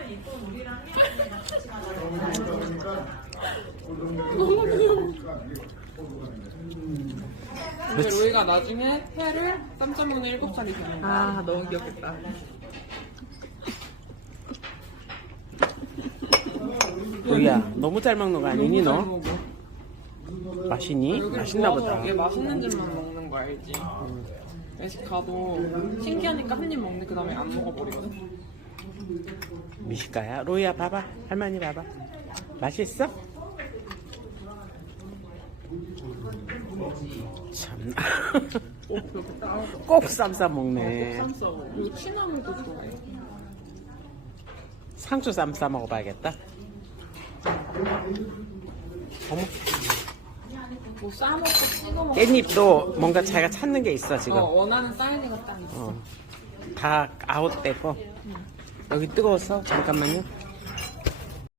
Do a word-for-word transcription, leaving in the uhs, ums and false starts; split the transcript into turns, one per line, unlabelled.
근데 로이가 나중에 회를 쌈싸먹는 일곱 살이 되는 거야.
아 너무 귀엽겠다.
로이야 너무 잘 먹는 거 아니니
너무 잘
너?
먹어.
맛있니?
여기
맛있나
좋아서
보다.
이게 맛있는 집만 먹는 거 알지? 외식 가도 신기하니까 한 입 먹는데 그 다음에 안 먹어버리거든?
미식가야? 로이야 봐봐. 할머니 봐봐. 맛있어? 참. 꼭 쌈 싸 먹네.
쌈 싸고 그리고 취나물도 좋아해.
상추 쌈 싸 먹어봐야겠다. 어머.
뭐 싸먹고 찍어 먹고
깻잎도 뭔가 자기가 찾는 게 있어 지금.
어, 원하는 사이즈가 딱 있어.
어. 다 아웃되고. 여기 뜨거워서 잠깐만요.